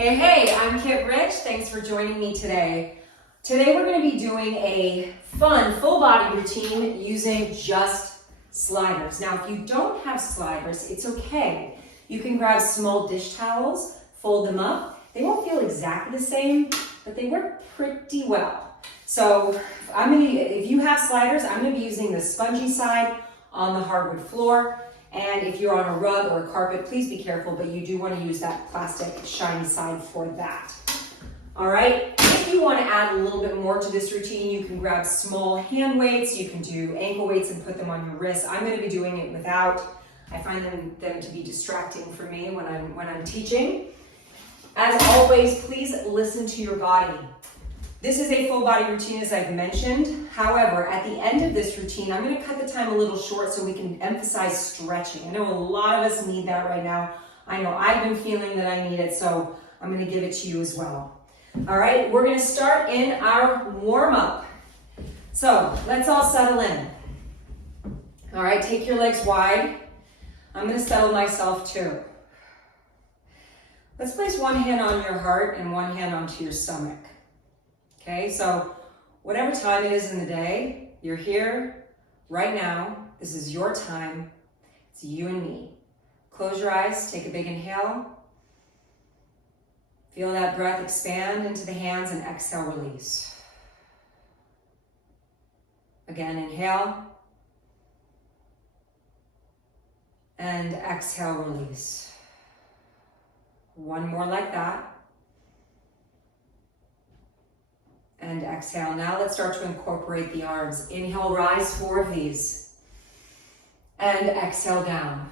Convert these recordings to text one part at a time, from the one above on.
Hey, I'm Kit Rich. Thanks for joining me today. Today we're going to be doing a fun full body routine using just sliders. Now, if you don't have sliders, it's okay. You can grab small dish towels, fold them up. They won't feel exactly the same, but they work pretty well. So if you have sliders, I'm going to be using the spongy side on the hardwood floor. And if you're on a rug or a carpet, please be careful, but you do want to use that plastic shiny side for that. All right, if you want to add a little bit more to this routine, you can grab small hand weights, you can do ankle weights and put them on your wrists. I'm going to be doing it without. I find them to be distracting for me when I'm teaching. As always, please listen to your body. This is a full body routine, as I've mentioned. However, at the end of this routine, I'm going to cut the time a little short so we can emphasize stretching. I know a lot of us need that right now. I know I've been feeling that I need it, so I'm going to give it to you as well. All right, we're going to start in our warm-up. So let's all settle in. All right, take your legs wide. I'm going to settle myself too. Let's place one hand on your heart and one hand onto your stomach. Okay, so whatever time it is in the day, you're here right now. This is your time. It's you and me. Close your eyes, take a big inhale. Feel that breath expand into the hands and exhale, release. Again, inhale. And exhale, release. One more like that. And exhale. Now let's start to incorporate the arms. Inhale, rise, 4 of these. And exhale down.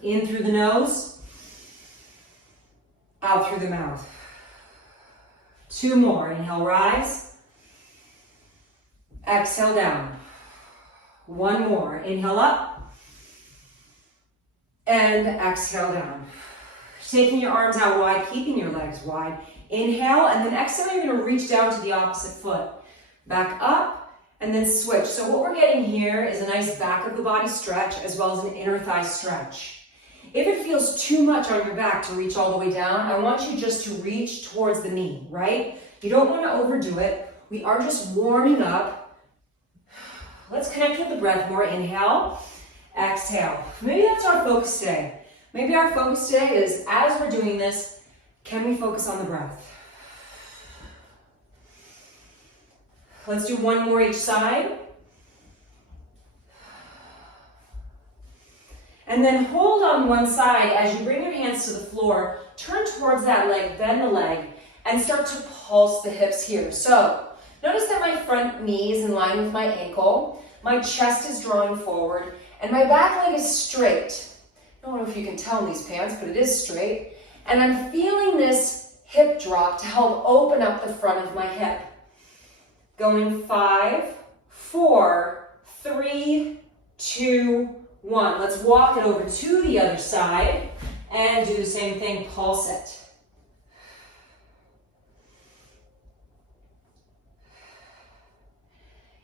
In through the nose. Out through the mouth. 2 more. Inhale, rise. Exhale down. 1 more. Inhale up. And exhale down. Taking your arms out wide, keeping your legs wide. Inhale, and then exhale, you're going to reach down to the opposite foot. Back up, and then switch. So what we're getting here is a nice back of the body stretch, as well as an inner thigh stretch. If it feels too much on your back to reach all the way down, I want you just to reach towards the knee, right? You don't want to overdo it. We are just warming up. Let's connect with the breath more. Inhale, exhale. Maybe that's our focus today. Maybe our focus today is, as we're doing this, can we focus on the breath? Let's do 1 more each side. And then hold on one side as you bring your hands to the floor, turn towards that leg, bend the leg, and start to pulse the hips here. So notice that my front knee is in line with my ankle, my chest is drawing forward, and my back leg is straight. I don't know if you can tell in these pants, but it is straight. And I'm feeling this hip drop to help open up the front of my hip. Going 5, 4, 3, 2, 1. Let's walk it over to the other side and do the same thing, pulse it.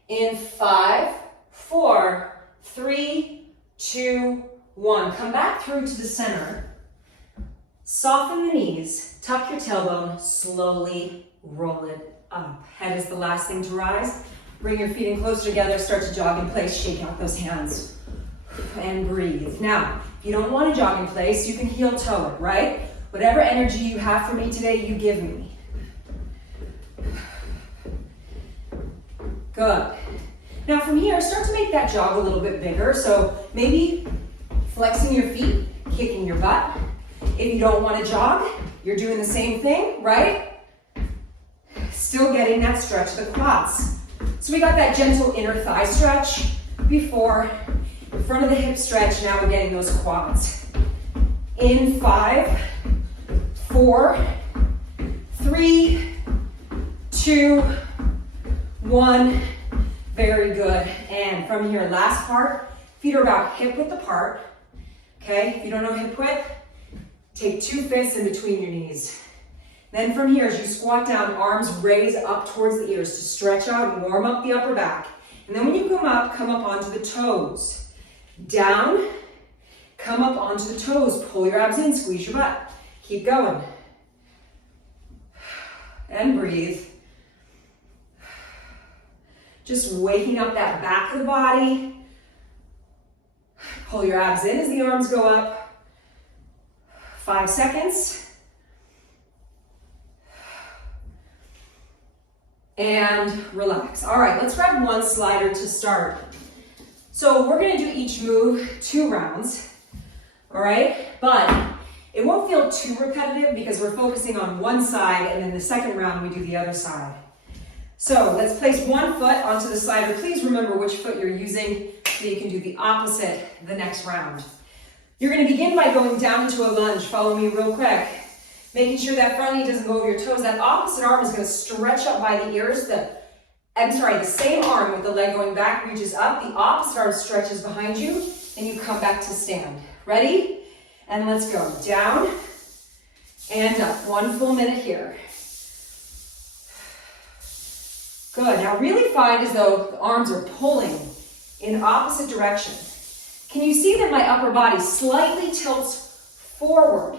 In 5, 4, 3, 2, 1. Come back through to the center. Soften the knees, tuck your tailbone, slowly roll it up. Head is the last thing to rise. Bring your feet in closer together, start to jog in place, shake out those hands, and breathe. Now, if you don't want to jog in place, you can heel toe it, right? Whatever energy you have for me today, you give me. Good. Now from here, start to make that jog a little bit bigger. So maybe flexing your feet, kicking your butt. If you don't want to jog, you're doing the same thing, right? Still getting that stretch of the quads. So we got that gentle inner thigh stretch before, front of the hip stretch, now we're getting those quads. In 5, 4, 3, 2, 1. Very good. And from here, last part, feet are about hip width apart. Okay, if you don't know hip width, take 2 fists in between your knees. Then from here, as you squat down, arms raise up towards the ears to stretch out and warm up the upper back. And then when you come up onto the toes. Down, come up onto the toes, pull your abs in, squeeze your butt. Keep going. And breathe. Just waking up that back of the body. Pull your abs in as the arms go up. 5 seconds. And relax. All right, let's grab one slider to start. So we're gonna do each move 2 rounds, all right? But it won't feel too repetitive because we're focusing on one side, and then the second round we do the other side. So let's place one foot onto the slider. Please remember which foot you're using so you can do the opposite the next round. You're gonna begin by going down into a lunge. Follow me real quick. Making sure that front knee doesn't go over your toes. That opposite arm is gonna stretch up by the ears. The same arm with the leg going back reaches up. The opposite arm stretches behind you, and you come back to stand. Ready? And let's go. Down and up. 1 full minute here. Good. Now really find as though the arms are pulling in opposite direction. Can you see that my upper body slightly tilts forward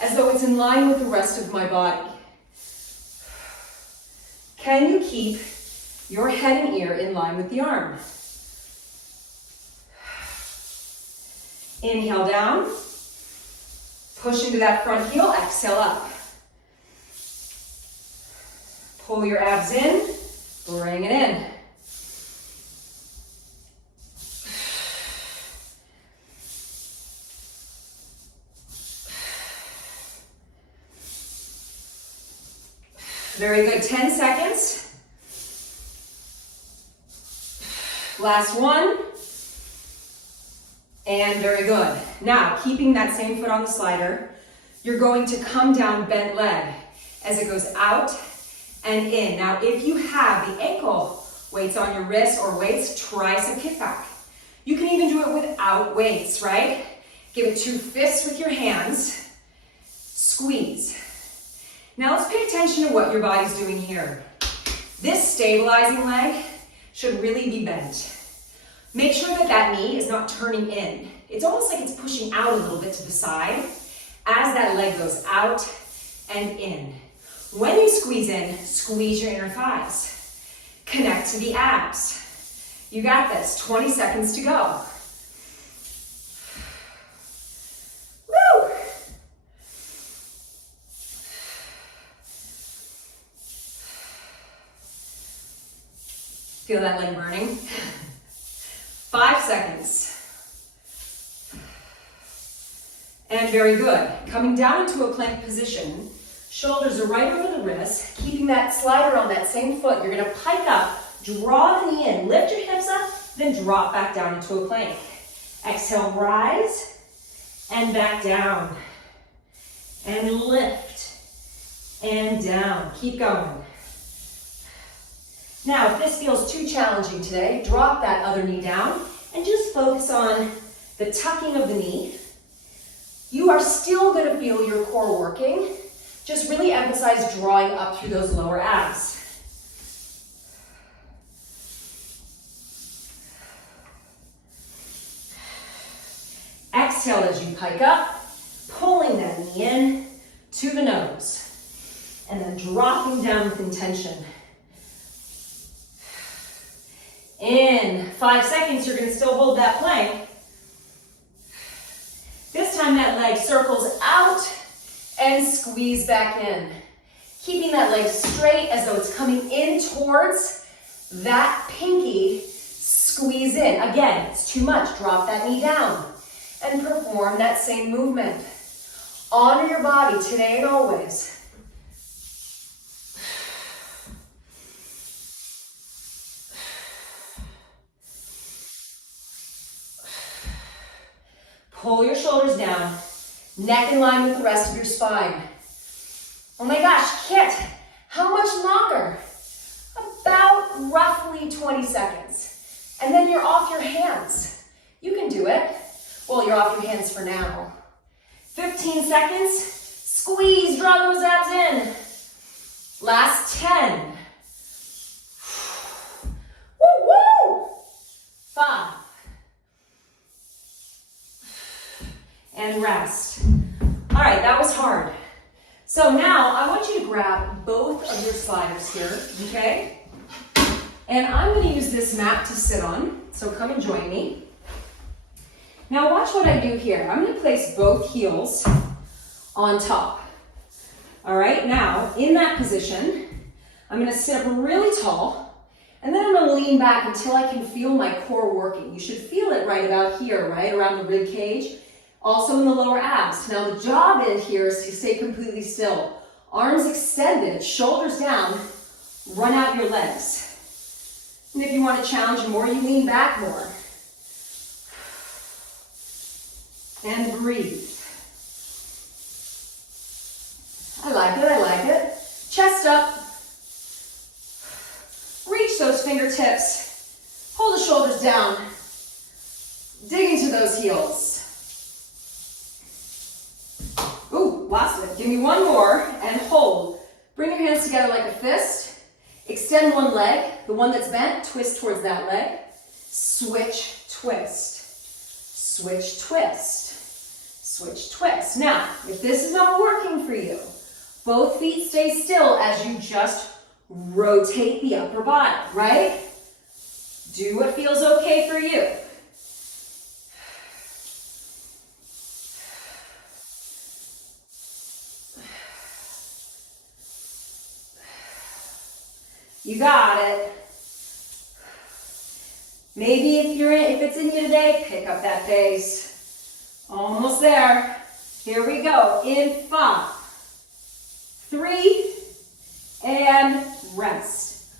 as though it's in line with the rest of my body? Can you keep your head and ear in line with the arm? Inhale down. Push into that front heel. Exhale up. Pull your abs in. Bring it in. Very good. 10 seconds. Last one. And very good. Now, keeping that same foot on the slider, you're going to come down bent leg as it goes out and in. Now, if you have the ankle weights on your wrist or weights, try some kickback. You can even do it without weights, right? Give it 2 fists with your hands. Squeeze. Now let's pay attention to what your body's doing here. This stabilizing leg should really be bent. Make sure that that knee is not turning in. It's almost like it's pushing out a little bit to the side as that leg goes out and in. When you squeeze in, squeeze your inner thighs. Connect to the abs. You got this. 20 seconds to go. Woo! Feel that leg burning? 5 seconds. And very good. Coming down into a plank position, shoulders are right over the wrists, keeping that slider on that same foot. You're gonna pike up, draw the knee in, lift your hips up, then drop back down into a plank. Exhale, rise, and back down. And lift, and down. Keep going. Now, if this feels too challenging today, drop that other knee down and just focus on the tucking of the knee. You are still going to feel your core working. Just really emphasize drawing up through those lower abs. Exhale as you pike up, pulling that knee in to the nose, and then dropping down with intention. In 5 seconds, you're going to still hold that plank. This time that leg circles out and squeeze back in. Keeping that leg straight as though it's coming in towards that pinky. Squeeze in. Again, it's too much. Drop that knee down and perform that same movement. Honor your body today and always. Pull your shoulders down, neck in line with the rest of your spine. Oh my gosh, Kit, how much longer? About roughly 20 seconds. And then you're off your hands. You can do it. Well, you're off your hands for now. 15 seconds, squeeze, draw those abs in. Last 10. Woo, woo! 5. And rest. All right, that was hard. So now I want you to grab both of your sliders here, okay? And I'm going to use this mat to sit on, so come and join me. Now watch what I do here. I'm going to place both heels on top. All right, now in that position, I'm going to sit up really tall, and then I'm going to lean back until I can feel my core working. You should feel it right about here, right around the rib cage, also in the lower abs. Now the job in here is to stay completely still. Arms extended, shoulders down, run out your legs. And if you want to challenge more, you lean back more. And breathe. I like it, I like it. Chest up. Reach those fingertips. Hold the shoulders down. Dig into those heels. Ooh, lost it. Give me one more and hold. Bring your hands together like a fist. Extend one leg, the one that's bent, twist towards that leg. Switch, twist. Switch, twist. Switch, twist. Now, if this is not working for you, both feet stay still as you just rotate the upper body, right? Do what feels okay for you. You got it. Maybe if it's in you today, pick up that pace. Almost there. Here we go. In 5, 3, and rest.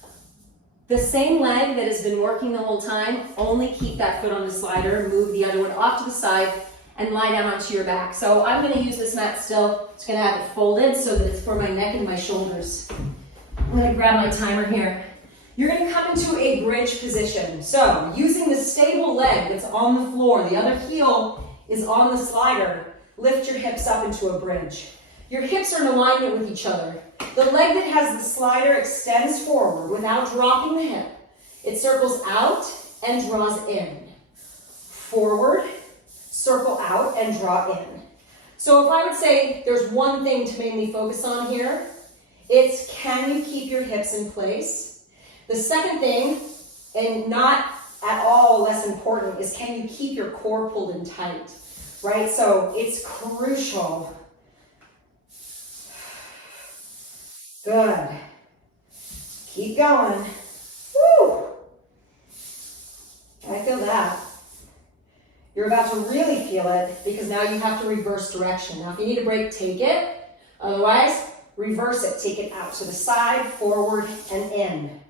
The same leg that has been working the whole time, only keep that foot on the slider, move the other one off to the side, and lie down onto your back. So I'm going to use this mat still. It's going to have it folded so that it's for my neck and my shoulders. I'm going to grab my timer here. You're going to come into a bridge position. So using the stable leg that's on the floor, the other heel is on the slider, lift your hips up into a bridge. Your hips are in alignment with each other. The leg that has the slider extends forward without dropping the hip. It circles out and draws in. Forward, circle out and draw in. So if I would say there's one thing to mainly focus on here, it's can you keep your hips in place? The second thing, and not at all less important, is can you keep your core pulled in tight, right? So it's crucial. Good. Keep going. Woo! I feel that. You're about to really feel it because now you have to reverse direction. Now if you need a break, take it. Otherwise, reverse it, take it out to the side, forward, and in.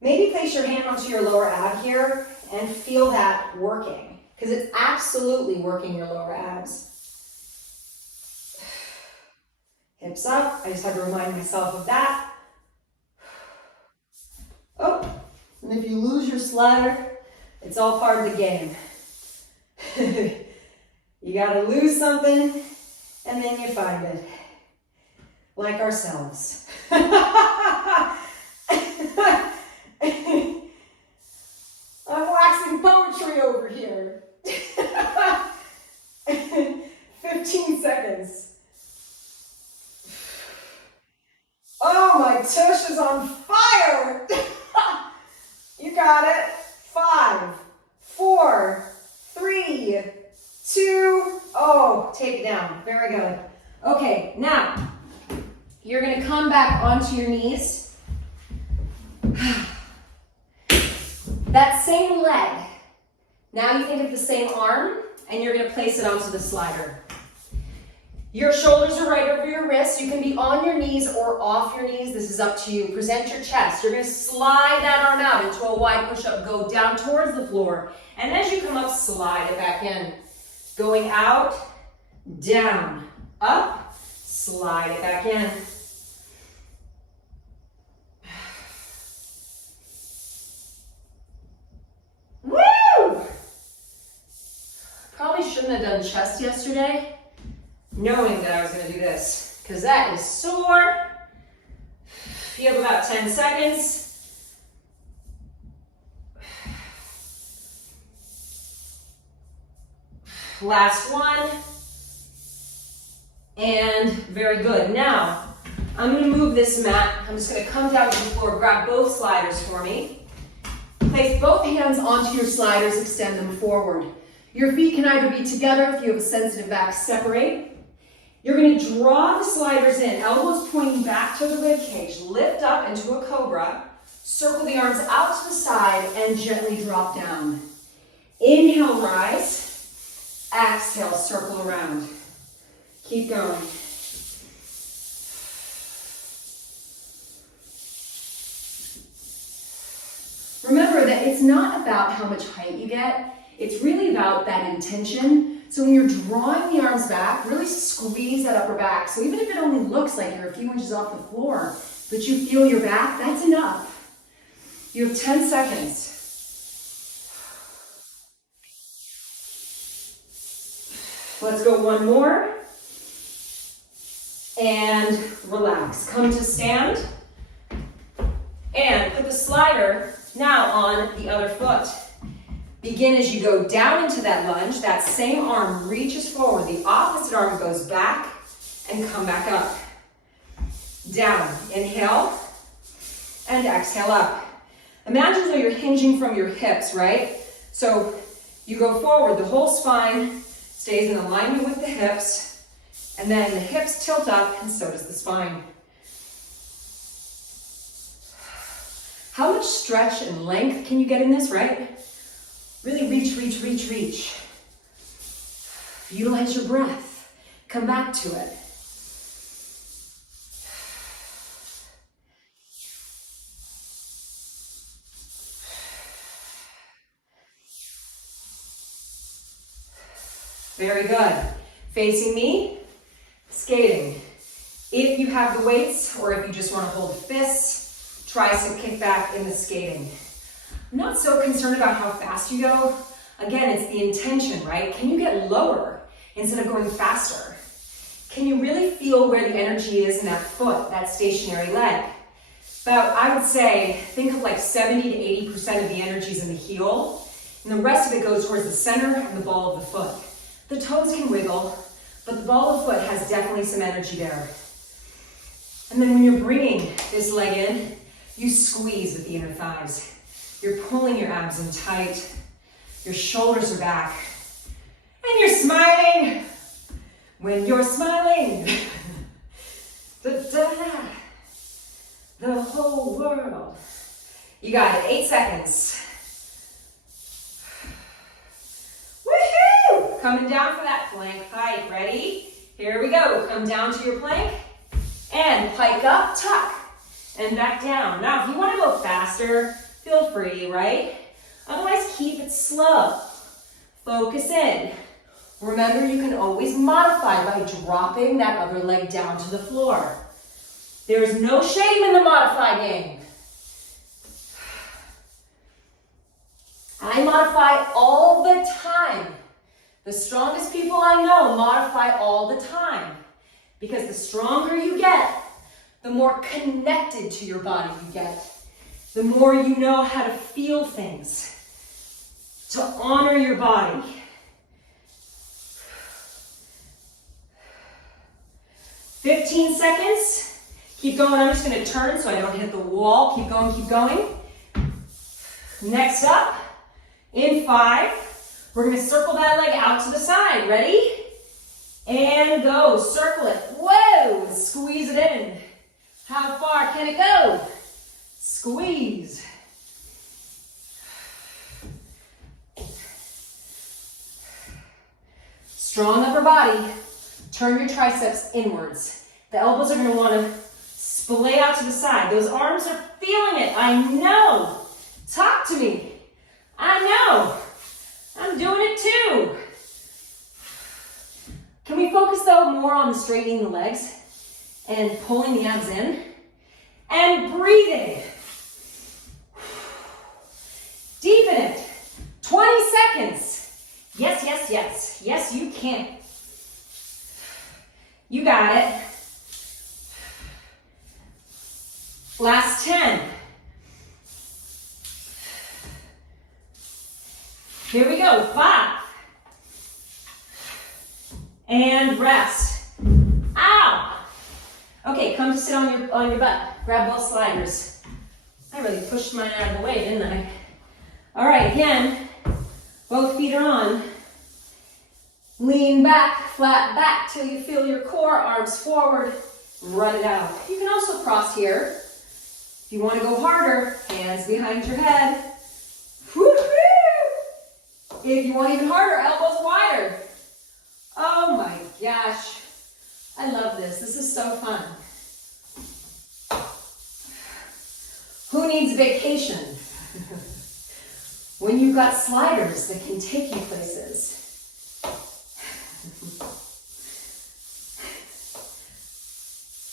Maybe place your hand onto your lower ab here and feel that working, because it's absolutely working your lower abs. Hips up, I just had to remind myself of that. Oh, and if you lose your slider, it's all part of the game. You gotta lose something, and then you find it. Like ourselves. I'm waxing poetry over here. 15 seconds. Oh, my tush is on fire. You got it. 5, 4, 3, 2. Oh, take it down. Very good. Okay, now you're going to come back onto your knees. That same leg. Now you think of the same arm, and you're going to place it onto the slider. Your shoulders are right over your wrists. You can be on your knees or off your knees. This is up to you. Present your chest. You're going to slide that arm out into a wide push-up. Go down towards the floor. And as you come up, slide it back in. Going out, down, up, slide it back in. Woo! Probably shouldn't have done chest yesterday, knowing that I was going to do this, because that is sore. You have about 10 seconds. Last one. And very good. Now, I'm going to move this mat. I'm just going to come down to the floor, grab both sliders for me. Place both hands onto your sliders, extend them forward. Your feet can either be together if you have a sensitive back, separate. You're going to draw the sliders in, elbows pointing back to the rib cage. Lift up into a cobra. Circle the arms out to the side and gently drop down. Inhale, rise. Exhale, circle around. Keep going. Remember that it's not about how much height you get. It's really about that intention. So when you're drawing the arms back, really squeeze that upper back. So even if it only looks like you're a few inches off the floor, but you feel your back, that's enough. You have 10 seconds. Let's go one more. And relax. Come to stand. And put the slider now on the other foot. Begin as you go down into that lunge. That same arm reaches forward. The opposite arm goes back and come back up. Down. Inhale. And exhale up. Imagine as though you're hinging from your hips, right? So you go forward. The whole spine stays in alignment with the hips. And then the hips tilt up, and so does the spine. How much stretch and length can you get in this, right? Really reach, reach, reach, reach. Utilize your breath. Come back to it. Very good. Facing me, skating. If you have the weights, or if you just want to hold fists, tricep kickback in the skating. I'm not so concerned about how fast you go. Again, it's the intention, right? Can you get lower instead of going faster? Can you really feel where the energy is in that foot, that stationary leg? About, I would say, think of like 70 to 80% of the energy is in the heel, and the rest of it goes towards the center and the ball of the foot. The toes can wiggle, but the ball of the foot has definitely some energy there. And then when you're bringing this leg in, you squeeze with the inner thighs. You're pulling your abs in tight. Your shoulders are back. And you're smiling. When you're smiling, da-da-da, the whole world. You got it, 8 seconds. Woohoo! Coming down for that plank hike. Ready? Here we go. Come down to your plank and hike up, tuck, and back down. Now, if you want to go faster, feel free, right? Otherwise, keep it slow. Focus in. Remember, you can always modify by dropping that other leg down to the floor. There's no shame in the modify game. I modify all the time. The strongest people I know modify all the time. Because the stronger you get, the more connected to your body you get. The more you know how to feel things. To honor your body. "15 seconds. Keep going. I'm just going to turn so I don't hit the wall. Keep going, keep going. Next up, in 5, we're going to circle that leg out to the side. Ready? And go. Circle it. Whoa! Squeeze it in. How far can it go? Squeeze. Strong upper body. Turn your triceps inwards. The elbows are going to want to splay out to the side. Those arms are feeling it. I know. Talk to me. I know. I'm doing it too. Can we focus though more on straightening the legs and pulling the abs in and breathing? Deepen it. 20 seconds. Yes, yes, yes. Yes, you can. You got it. Last 10. Here we go. 5. And rest. Ow! Okay, come to sit on your butt. Grab both sliders. I really pushed mine out of the way, didn't I? All right, again, both feet are on. Lean back, flat back till you feel your core, arms forward. Run it out. You can also cross here. If you want to go harder, hands behind your head. Woo-hoo! If you want even harder, elbows wider. Oh my gosh. I love this. This is so fun. Who needs vacation? When you've got sliders that can take you places.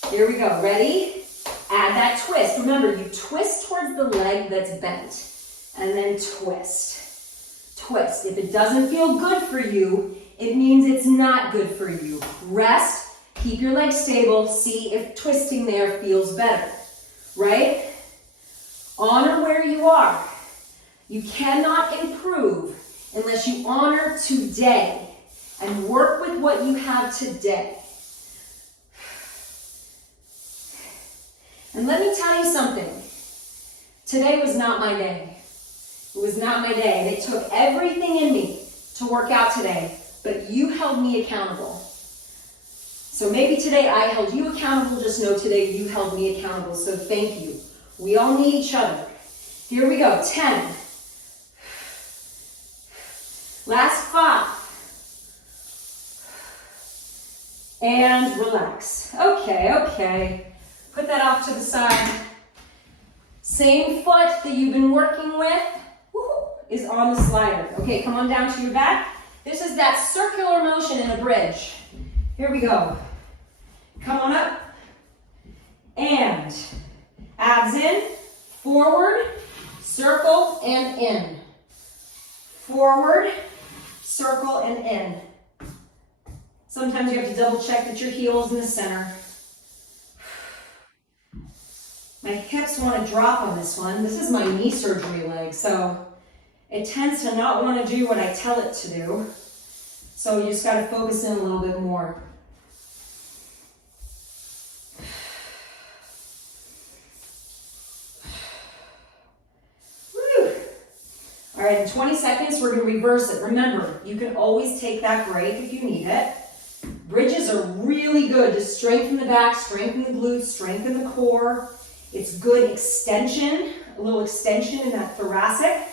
Here we go. Ready? Add that twist. Remember, you twist towards the leg that's bent. And then twist. Twist. If it doesn't feel good for you, it means it's not good for you. Rest. Keep your legs stable. See if twisting there feels better. Right? Honor where you are. You cannot improve unless you honor today and work with what you have today. And let me tell you something. Today was not my day. It was not my day. It took everything in me to work out today, but you held me accountable. So maybe today I held you accountable. Just know today you held me accountable. So thank you. We all need each other. Here we go. 10. Last 5. And relax. Okay. Put that off to the side. Same foot that you've been working with is on the slider. Okay, come on down to your back. This is that circular motion in a bridge. Here we go. Come on up. And abs in, forward, circle, and in. Forward, circle, and in. Sometimes you have to double check that your heel is in the center. My hips want to drop on this one. This is my knee surgery leg, so it tends to not want to do what I tell it to do. So you just got to focus in a little bit more. Woo. All right, in 20 seconds, we're going to reverse it. Remember, you can always take that break if you need it. Bridges are really good to strengthen the back, strengthen the glutes, strengthen the core. It's good extension, a little extension in that thoracic.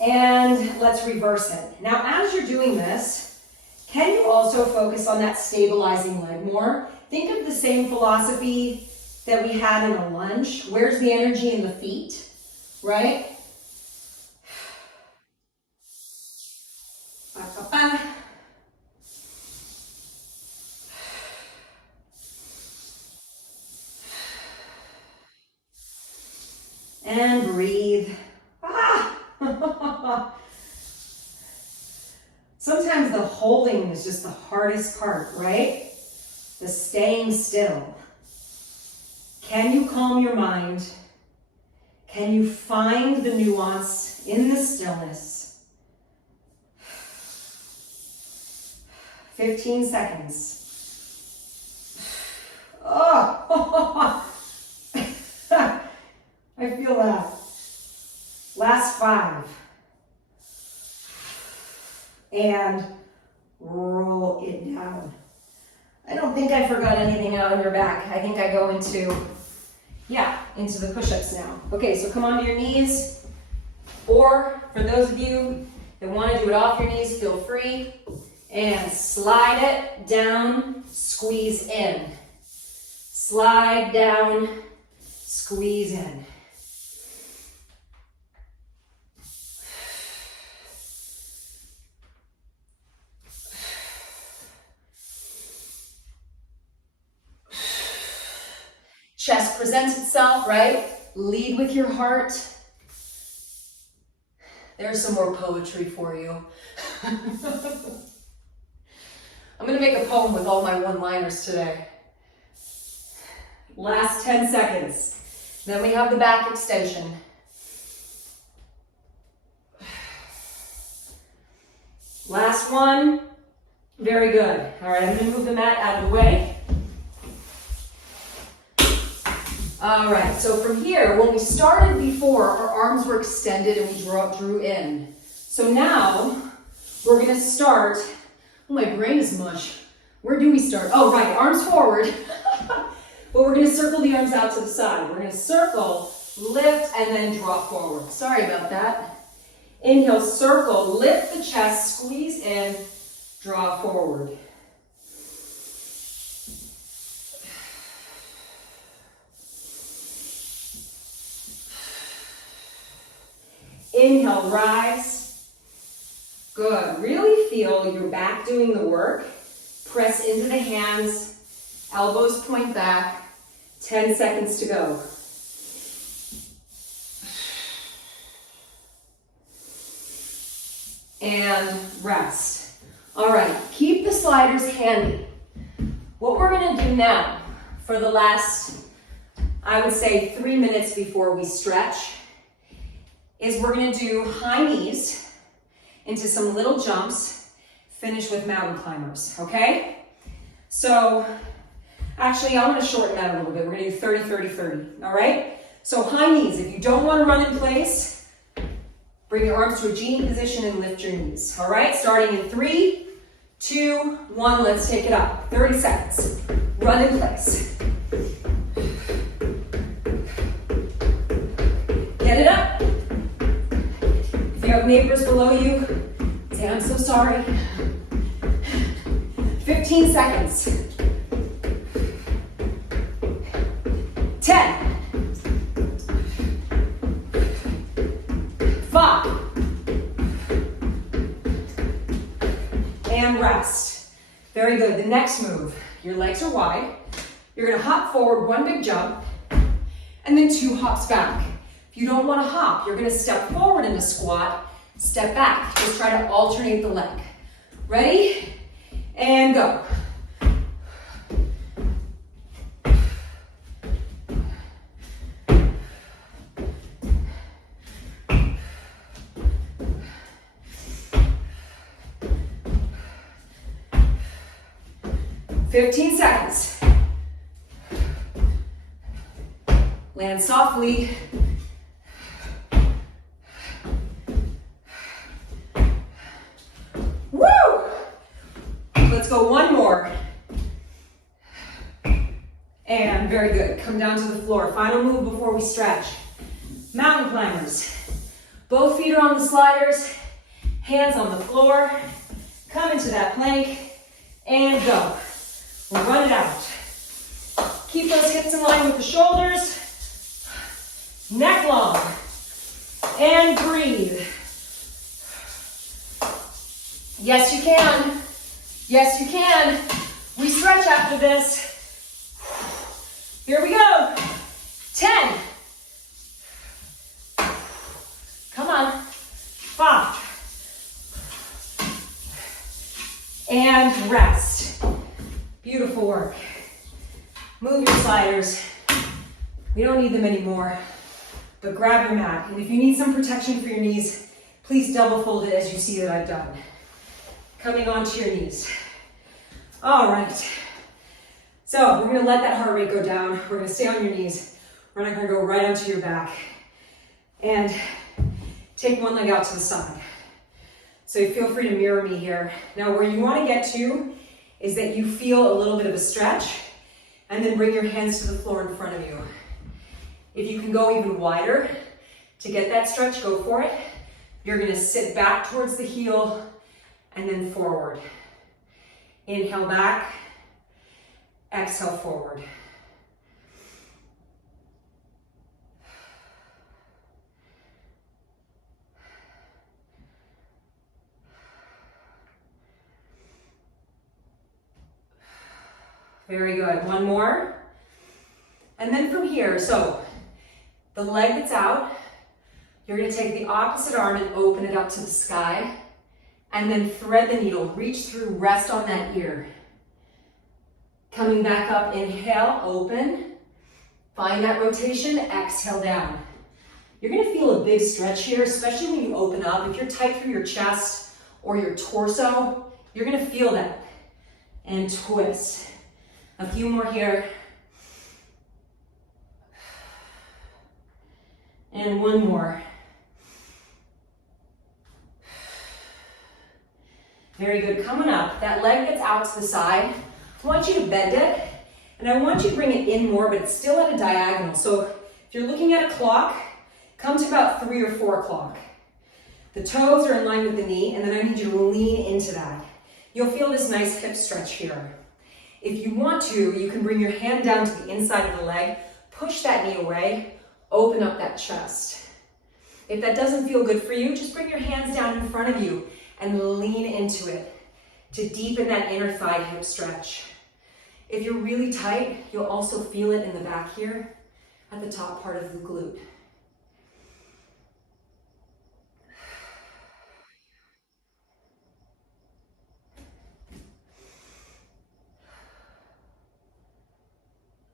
And let's reverse it. Now, as you're doing this, can you also focus on that stabilizing leg more? Think of the same philosophy that we had in a lunge. Where's the energy in the feet, right? And breathe. Sometimes the holding is just the hardest part, right? The staying still. Can you calm your mind? Can you find the nuance in the stillness? 15 seconds. Oh, I feel that. Last 5. And roll it down. I don't think I forgot anything out on your back. I think I go into the push-ups now. Okay, so come onto your knees. Or for those of you that want to do it off your knees, feel free. And slide it down, squeeze in. Slide down, squeeze in. Chest presents itself, right? Lead with your heart. There's some more poetry for you. I'm gonna make a poem with all my one-liners today. Last 10 seconds. Then we have the back extension. Last one. Very good. All right, I'm gonna move the mat out of the way. All right, so from here, when we started before, our arms were extended and we drew in. So now, we're gonna start, oh, my brain is mush. Where do we start? Oh, right, arms forward. But we're gonna circle the arms out to the side. We're gonna circle, lift, and then draw forward. Sorry about that. Inhale, circle, lift the chest, squeeze in, draw forward. Inhale, rise. Good. Really feel your back doing the work. Press into the hands, elbows point back. 10 seconds to go. And rest. All right, keep the sliders handy. What we're gonna do now for the last, I would say 3 minutes before we stretch, is we're gonna do high knees into some little jumps, finish with mountain climbers, okay? So, actually, I want to shorten that a little bit. We're going to do 30, 30, 30, all right? So high knees. If you don't want to run in place, bring your arms to a genie position and lift your knees, all right? Starting in 3, 2, 1, let's take it up. 30 seconds. Run in place. Get it up. If you have neighbors below you, say, I'm so sorry. 15 seconds. 10, 5, and rest. Very good. The next move, your legs are wide. You're gonna hop forward, 1 big jump, and then 2 hops back. If you don't wanna hop, you're gonna step forward in a squat, step back. Just try to alternate the leg. Ready? And go. Fifteen seconds. Land softly. Woo! Let's go 1 more. And very good. Come down to the floor. Final move before we stretch. Mountain climbers. Both feet are on the sliders. Hands on the floor. Come into that plank. And go. We'll run it out. Keep those hips in line with the shoulders. Neck long. And breathe. Yes, you can. Yes, you can. We stretch after this. Here we go. 10. Come on. 5. And rest. Beautiful work. Move your sliders. We don't need them anymore, but grab your mat. And if you need some protection for your knees, please double fold it as you see that I've done. Coming onto your knees. All right. So we're gonna let that heart rate go down. We're gonna stay on your knees. We're not gonna go right onto your back. And take 1 leg out to the side. So you feel free to mirror me here. Now where you wanna get to is that you feel a little bit of a stretch and then bring your hands to the floor in front of you. If you can go even wider to get that stretch, go for it. You're gonna sit back towards the heel and then forward. Inhale back, exhale forward. Very good. 1 more. And then from here, so the leg that's out, you're going to take the opposite arm and open it up to the sky. And then thread the needle. Reach through, rest on that ear. Coming back up, inhale, open. Find that rotation, exhale down. You're going to feel a big stretch here, especially when you open up. If you're tight through your chest or your torso, you're going to feel that. and twist. A few more here. And one more. Very good. Coming up, that leg gets out to the side. I want you to bend it, and I want you to bring it in more, but it's still at a diagonal. So if you're looking at a clock, come to about 3 or 4 o'clock. The toes are in line with the knee, and then I need you to lean into that. You'll feel this nice hip stretch here. If you want to, you can bring your hand down to the inside of the leg, push that knee away, open up that chest. If that doesn't feel good for you, just bring your hands down in front of you and lean into it to deepen that inner thigh hip stretch. If you're really tight, you'll also feel it in the back here at the top part of the glute.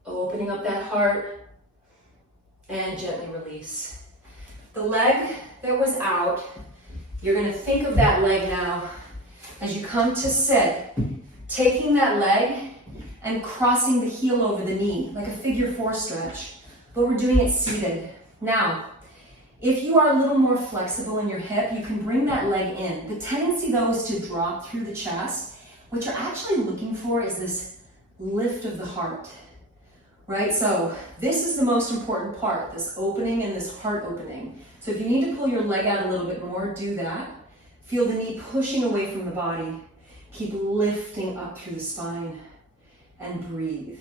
Opening up that heart and gently release. The leg that was out, you're going to think of that leg now as you come to sit, taking that leg and crossing the heel over the knee, like a figure 4 stretch, but we're doing it seated. Now, if you are a little more flexible in your hip, you can bring that leg in. The tendency though is to drop through the chest. What you're actually looking for is this lift of the heart, right? So this is the most important part, this opening and this heart opening. So if you need to pull your leg out a little bit more, do that. Feel the knee pushing away from the body. Keep lifting up through the spine and breathe.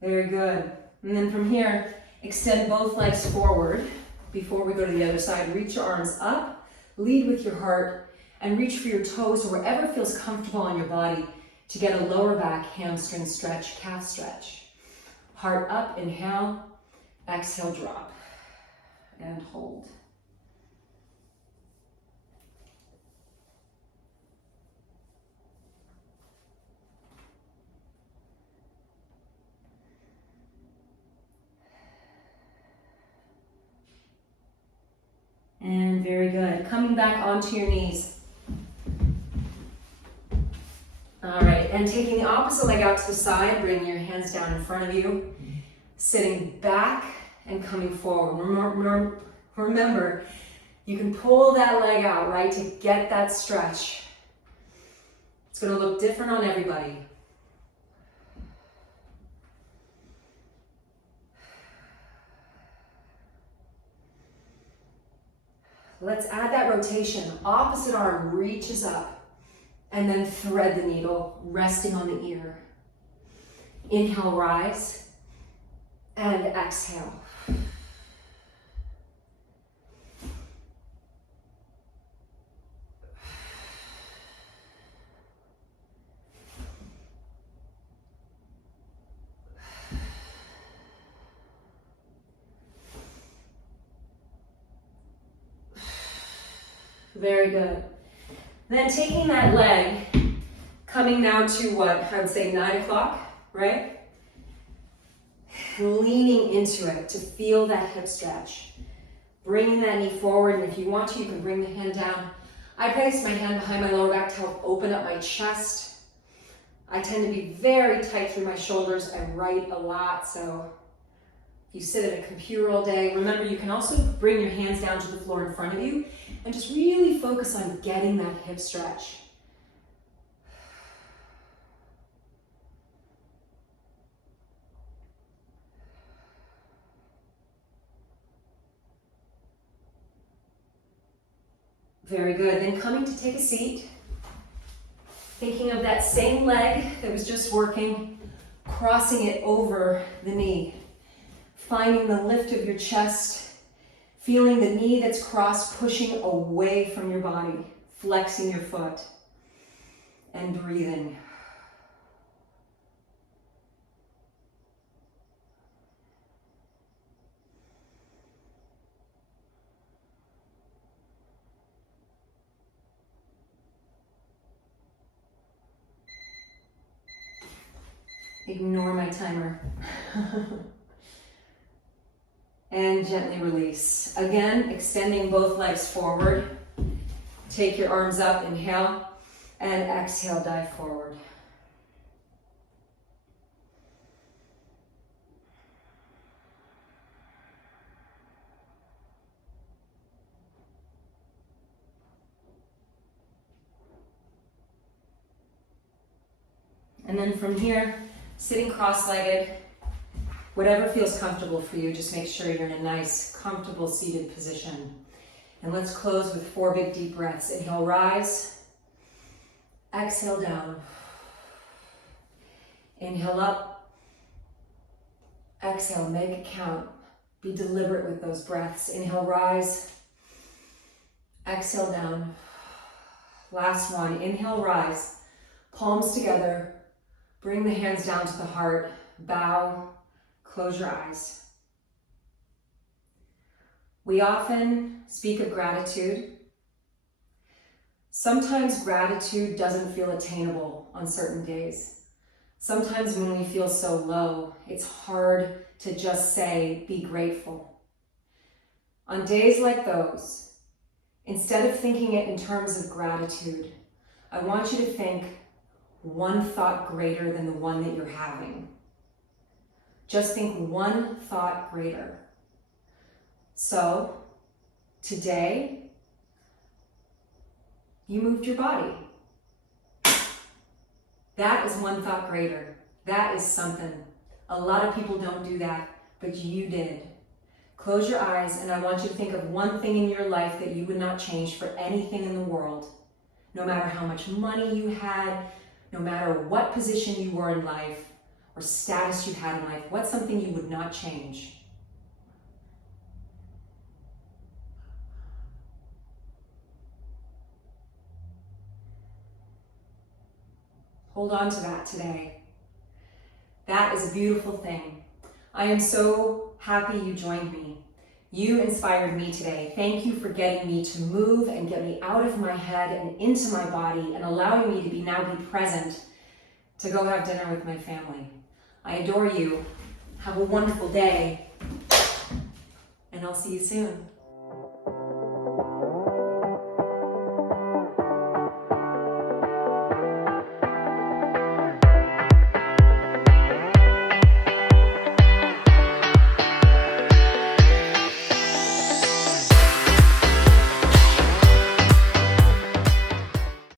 Very good. And then from here, extend both legs forward before we go to the other side. Reach your arms up, lead with your heart, and reach for your toes or wherever feels comfortable on your body to get a lower back hamstring stretch, calf stretch. Heart up, inhale, exhale, drop, and hold. And very good. Coming back onto your knees. All right, and taking the opposite leg out to the side, bringing your hands down in front of you, sitting back and coming forward. Remember, you can pull that leg out, right, to get that stretch. It's going to look different on everybody. Let's add that rotation. Opposite arm reaches up and then thread the needle, resting on the ear. Inhale, rise, and exhale. Very good. Then taking that leg, coming now to what, I would say 9 o'clock, right? Leaning into it to feel that hip stretch. Bringing that knee forward, and if you want to, you can bring the hand down. I place my hand behind my lower back to help open up my chest. I tend to be very tight through my shoulders. I write a lot, so if you sit at a computer all day, remember you can also bring your hands down to the floor in front of you and just really focus on getting that hip stretch. Very good. Then coming to take a seat, thinking of that same leg that was just working, crossing it over the knee, finding the lift of your chest, feeling the knee that's crossed pushing away from your body, flexing your foot, and breathing. Ignore my timer. And gently release. Again, extending both legs forward. Take your arms up, inhale, and exhale, dive forward. And then from here, sitting cross-legged, whatever feels comfortable for you, just make sure you're in a nice, comfortable seated position. And let's close with 4 big deep breaths. Inhale, rise. Exhale, down. Inhale up. Exhale, make it count. Be deliberate with those breaths. Inhale, rise. Exhale, down. Last one. Inhale, rise. Palms together. Bring the hands down to the heart. Bow. Close your eyes. We often speak of gratitude. Sometimes gratitude doesn't feel attainable on certain days. Sometimes when we feel so low, it's hard to just say, be grateful. On days like those, instead of thinking it in terms of gratitude, I want you to think one thought greater than the one that you're having. Just think one thought greater. So, today, you moved your body. That is one thought greater. That is something. A lot of people don't do that, but you did. Close your eyes, and I want you to think of one thing in your life that you would not change for anything in the world. No matter how much money you had, no matter what position you were in life, or status you had in life, what's something you would not change? Hold on to that today. That is a beautiful thing. I am so happy you joined me. You inspired me today. Thank you for getting me to move and get me out of my head and into my body and allowing me to now be present to go have dinner with my family. I adore you. Have a wonderful day, and I'll see you soon.